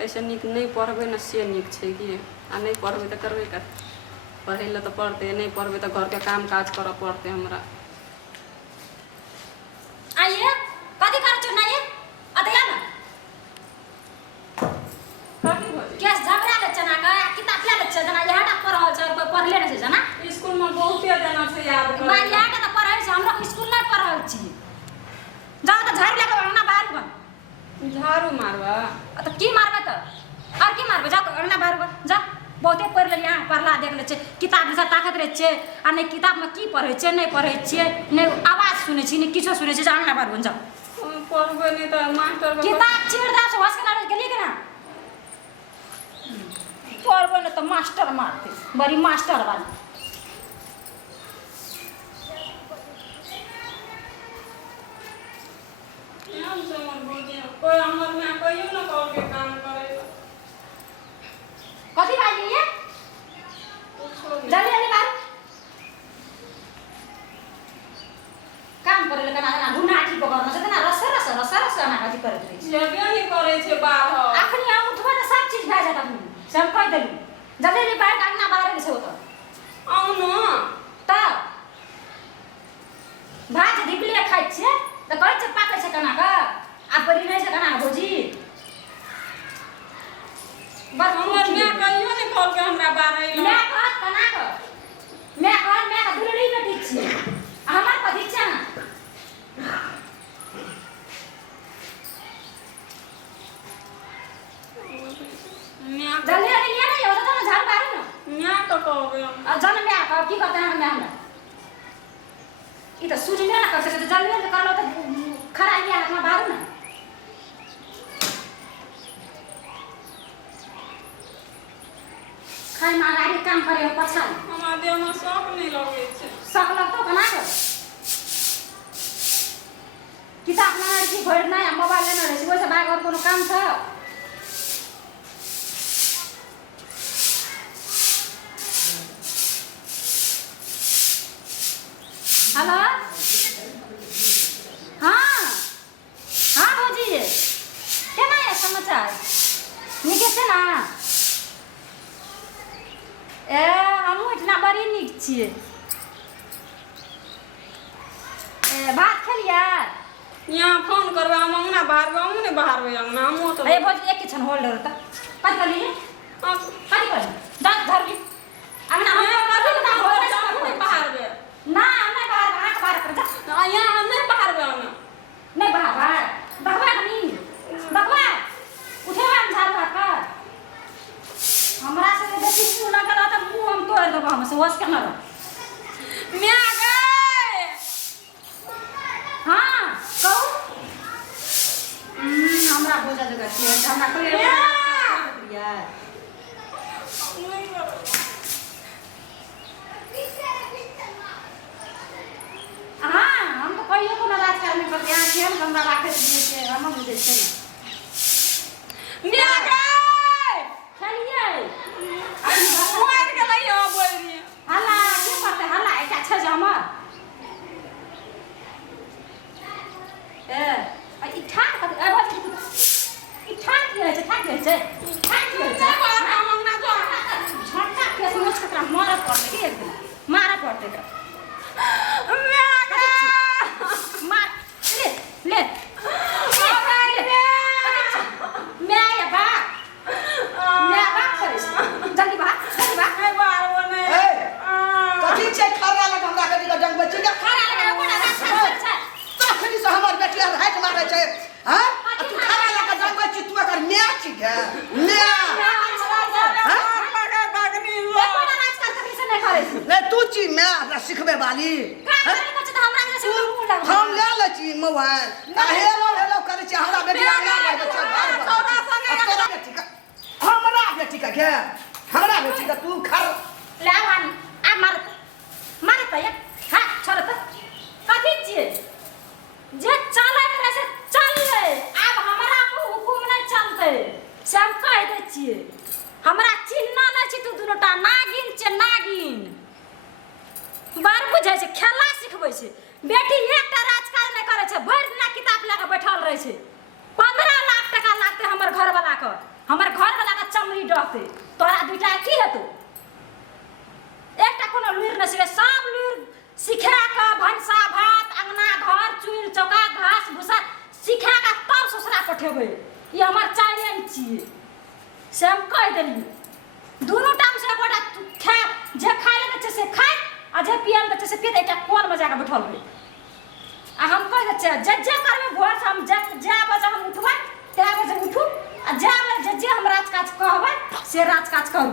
ऐसे निक नहीं पढ़बे ना से निक छै कि आ नहीं पढ़बे तो करबे कर पढ़े ला तो पढ़ते नहीं पढ़बे तो घर के काम काज करऽ पड़ते हमरा आइए कथी कर छ ना ये अतया ना कथी भजे केस झगड़ा ले जना का किताब ले ले जना यहाँ तक पढ़ छ पढ़ले न छै जना स्कूल में बहुते जना से याद कर बाल यहाँ तक पढ़ै छ हमरा स्कूल नहीं पढ़ल छी जाओ तो झाड़ लेके अंगना बाहर बन झाड़ू मारवा तो की मारबे तो और की मारबे जाओ अंगना बाहर बन जा बहुते पढ़ ले यहाँ पढ़ला देख ले छै किताब जैसा ताकत रहे छै आ नहीं किताब में की पढ़ै छै नहीं पढ़ै छियै नहीं आवाज सुनै छी नहीं किछो सुनै छी जा अंगना बाहर बन जा पढ़बे नहीं तो मास्टर किताब छीड़ दा से होश के ना गेली के ना पढ़बे न तो मास्टर मारते बड़ी मास्टर वाली कोई हमर में कहियो ना कॉल के काम करे कथी बाजी ये जल्दी जल्दी बात काम करे ले कना ढूंढा की पकड़ना से ना रस ना कथी करे छै जेबे नहीं करे छै बाहर अखनी हम उठबे त सब चीज भए जात अखनी सब कह देली जल्दी जल्दी बाहर अंगना बाहर से होत आउ न त भात ढिबले खाइ छै त कहै छै पाकै छै कना का आ परी नै छै कना भोजी बस हमर में कहियो नहीं कॉल के हमरा बारे मैं कहत कना का मैं का दुलड़ी बेटी छी हमर कथी छै ना मैं जल्दी जल्दी ले ना यो त झाड़ बारू न मैं तो कहबे जन मैं का की करते हैं मैं हमरा ई त सूझ ना कर सके जल्दी जल्दी कर लो त खड़ा लिया अपना बारू ना खाई मागारी काम करे पछा हमरा देह में शौक नहीं लगे छै सब लगतो कना कर किताब ना रही भर ना मोबाइल लेना रही वैसे बाग और कोनो काम छ हेलो हाँ हाँ भौजी केना है समाचार नीके छै ना ए हमहूँ इतना बड़ी नीक छियै ए भात खेलियै यहाँ फोन करबे हम अंगना बाहर नहीं बाहर अंगना हम तो ए भौजी एक किचन होल्डर त कथी कहलिए कथी कहलिए दस घर भी अंगना हम नहीं बाहर बे ना नहीं बाहर आंख बाहर कर जा यहाँ नहीं बाहर बे अंगना नहीं बाहर बकवा कनी बकवा उठे हम झाड़ू कर हमरा से बेटी तू ना करा त मुंह हम तोड़ देबो हम से होश के ना मैं गए हां कहू हमरा बोझा जगह छियै हमरा कोई प्रिया हाँ हम तो कहियो कोनो राजकारणी पर ध्यान खेल हमरा राखे दिए हम बुझे छै मैं गए चलिए मोबाइल के नहीं हो बोल रही हल्ला के करते हल्ला एकटा छै जे हमर ए ई ठाक कत ए बस ई ठाक की है छै ठाक है छै ठाक की है छै हम अंगना जो झटका के समझ के तोरा मारऽ पड़ते कि एक दिन मारऽ पड़ते तो मैं गए मार ले ले मैं या बा मैं बा करे जल्दी बा नहीं बाहर वो नहीं कथी छै खरा लग हमरा कथी का डंग बच्ची का खड़ा लगा कोना रास्ता छै तखनी से हमर बेटिया हाइट मारे छै हां तू खरा लग डंग बच्ची तू अगर न्या छी के न्या नहीं तू छी मैं हमरा सिखबे वाली हम ले ले छी मोबाइल हेलो हेलो करे छी हमरा बेटिया ले ले बच्चा हमरा बेटी का क्या हमरा बेटी का तू खर ले आवानी आ मार त एक हां छोड़ त कथि छियै जे चले करे से चल ले अब हमरा को हुकुम नहीं चलते से हम कह दे छियै हमरा चिन्ना नहीं छी तू दुनोटा नागिन छै नागिन बार बुझै छै खेला सिखबै छै बेटी एकटा राजकाज नहीं करे छै भरि दिन किताब लेके बैठल रहे छै 15 लाख टका लागते हमर घर वाला के हमर की है तू एकटा कोनो लुइर न सिखे सब लुइर सिखा का भंसा भात अंगना घर चूल चौका घास भूसा सिखा का तब ससुरा पठेबै ई हमर चैलेंज छियै से हम कह देलियै दोनों टाइम से गोटा खा जे खाय ले छै से खाय आ जे पियल ले छै से पिय एकटा कोन में जाके बैठल रहे आ हम कह दे छै जे करबे भोर से हम जे बजे हम उठबै ते बजे उठू आ जे बजे जे हम राज काज कहबै से राज काज करू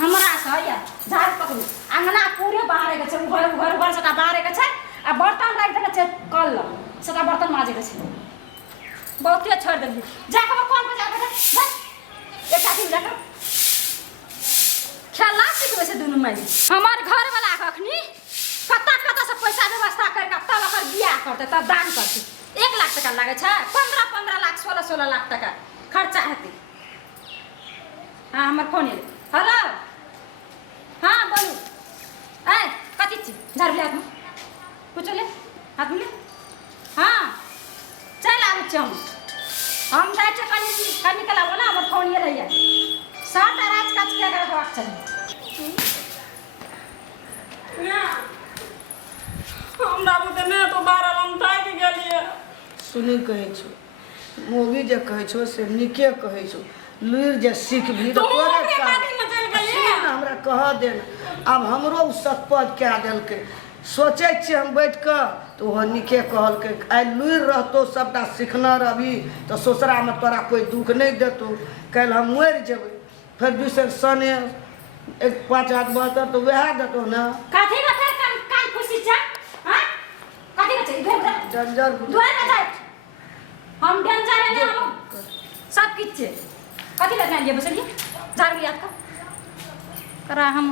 हमरा से या झाड़ पकड़ू अंगना पूरे बाहर के छै घर से बाहर के छै आ बर्तन राख देने छै कल सबका बर्तन माजे के छै बहुते छोड़ देलियै जाके कोन पे जाके बस एक आदमी जाके खेला सिखबै छै दुनू माई हमर घर वाला अखनी कता से पैसा व्यवस्था करके तब ओकर बियाह करते तब दान करते 1 लाख टका लागे छै 15 लाख 16 लाख टका खर्चा हेतै हाँ हमर फोन एलै हेलो हाँ बोलू ए कथी छी झाड़ू ले हाथ में कुछ ले हाथ में ले हाँ चल आबै छी हम जाइ छै कनी कला बोला हमर फोन ये रहिए सारा राज काज के कर बात चल ना हमरा बुते ने तो 12 हम थाकि गेलियै सुनी कहै छौ मोगी जे कहै छौ से नीके कहै छौ लुइर जे सीखबी तो तोरे काम हमरा कह दे अब हमरो उ सतपद कए देलकै सोचै छियै हम बैठ कऽ तो ओहो नीके कहलकै आइ लुइर रहतौ सबटा सीखना रहबी तो ससुरामे तोरा कोई दुख नहीं देतौ काल्हि हम मरि जेबै फिर दूसरे सने 5 हाथ बहतर तो वह देतौ ना कथी में फेर कान खुशी छै हां कथी में छै इधर डंजर दुआर में जाय हम डेंजर है ना हम सब किछ छै कथी लगना लिए बसलिए झाड़ू याद का करा हम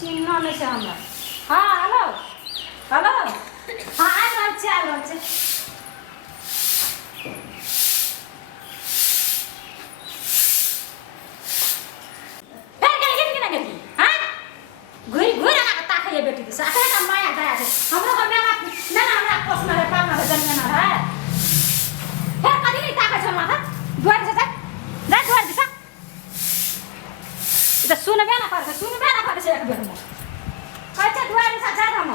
चिन्ह नहीं छै हमरा हाँ हेलो हेलो हाँ आ रहल छै बेटी के साथ का माया दया है हमरो घर में ना हमरा पोसना है पालना है जन्मना है फिर कदी नहीं ताका छ माथा द्वार से जा द्वार दिसा इधर सुनबे ना कर से एक बेर में कहै द्वार से जा हम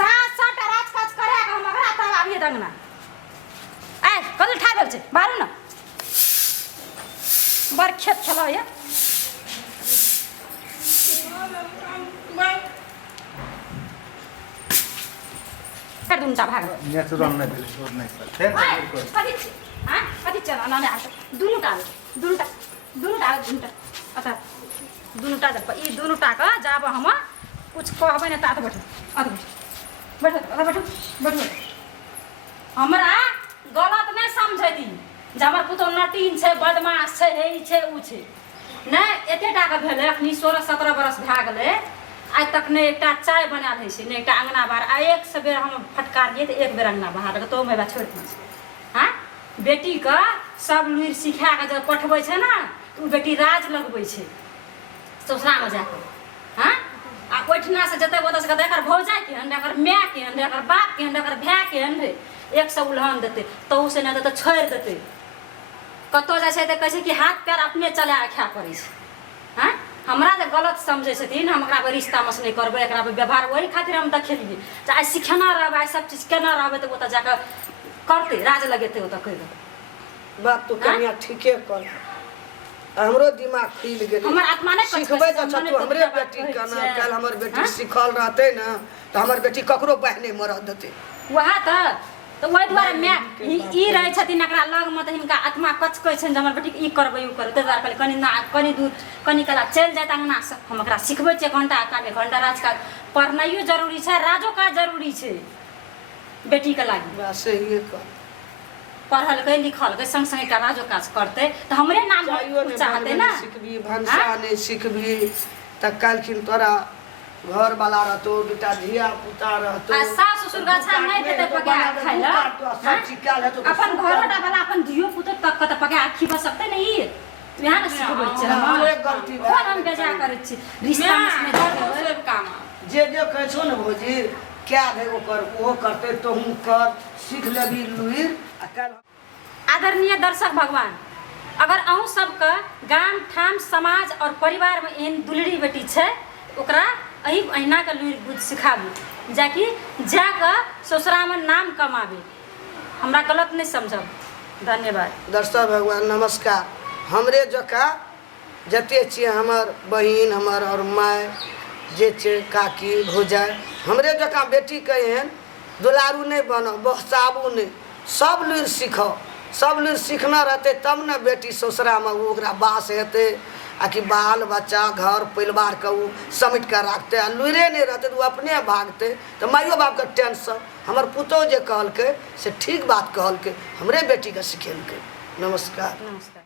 सात सात राज काज करे हम अगर तब आबिए दंगना ए कल ठा देल छै बारू ना बर खेत चलो ये कर दूं जा भाग नेचुरल नहीं भेल छोड़ नहीं सर फिर कथी छी हां कथी चल ना आ दुनुटा अता दुनुटा जब ई दुनुटा का जाब हम कुछ कहबै न तात बैठो हमरा गलत नहीं समझै दी जे हमर पुतो नटीन छै बदमाश छै हे ई छै उ छै नहीं एतेटा के भेले अखनी 16-17 बरस भए गेलै आज तक ने एकटा चाय बनाल है से ने एकटा अंगना बाहर आ एक से बेर हम फटकारिए तो एक बेर अंगना बाहर तो मैं छोड़ दे हाँ बेटी का सब लुइर सिखा के जब पठबै छै ना तो बेटी राज लगबै छै ससुरा में जाकर हाँ आ ओठना से जते ओतऽ से एकर भौजाई केहन रे एकर माय केहन रे एकर बाप केहन रे एकर भाय केहन रे एक से उल्हन देते तो से नहीं देते छोड़ देते कतो जाय छै त कहै छै कि हाथ पैर अपने चला खा पड़ै छै हाँ हमरा जे गलत समझै छथिन हम एकरा रिश्ता में से नहीं करबै एकरा व्यवहार वही खातिर हम देखेलिए चाहे सिखाना रहबै सब चीज केना रहबै तो ओतऽ जाके करते राज लगेते ओतऽ कहि बात तो कनिया ठीके कर हमरो दिमाग खुल गेल हमर आत्मा ने सिखबै त तू हमरे बेटी केना काल हमर बेटी सिखल रहतै ना त हमर बेटी ककरो बहने मरद देतै वहा तो वही द्वारा मैं ई रहे छथिन एकरा लग में तो हिनका आत्मा कचकै छै हमर बेटी ई करबै उ करबै तै दुआरे कनी दूर कनी कला चल जात अंगना से हम एकरा सिखबै छै घंटा राज का पढ़नाइयो जरूरी छै राजो का जरूरी छै बेटी के लागि बस सही कर पढ़ल के लिखल के संग संग एकटा राजो काज करते तो हमरे नाम चाहते ना सिखबी भंसा नहीं सिखबी त काल खिन तोरा घर वाला रहतो बेटा धिया पुता रहतो आ सास ससुर गाछा नहीं देते पका खाइला सब चिकाल है तो अपन घरटा वाला अपन धियो पुतो तक त पका खिबा सकते नहीं यहाँ न सिखबै छै हमरे गलती कोन हम बेजा करै छी रिश्ता में सब काम जे कहै छौ न भौजी क्या दे ओकर वो करते तो हम कर सीख लेबी लुइर आ काल आदरणीय दर्शक भगवान अगर अहूँ सबके गाम ठाम समाज और परिवार में एहन दुलड़ी बेटी छै ओकरा अही अहिना के लुरि बुद्धि सिखाबू जाकि जाके ससुरा में नाम कमाबे। हमरा गलत नहीं समझब। धन्यवाद। दर्शक भगवान नमस्कार। हमरे जका जते छिए हमर बहिन हमर और माय जे छै काकी भौजाई हमरे जका बेटी के एहन दुलारू नहीं बनो बहसाबू नहीं। सब लुरि सीखो। सब लुरि सीखना रहते तब न बेटी ससुरा में ओकरा बास हेते आ कि बाल बच्चा घर परिवार के वो समेट कर रखते आ लुरे नहीं रहते तो वो अपने भागते। तो माइयो बाप के टेंशन हमर पुतौ जे कहलकै से ठीक बात कहलकै हमरे बेटी के सिखेलकै। नमस्कार। नमस्कार।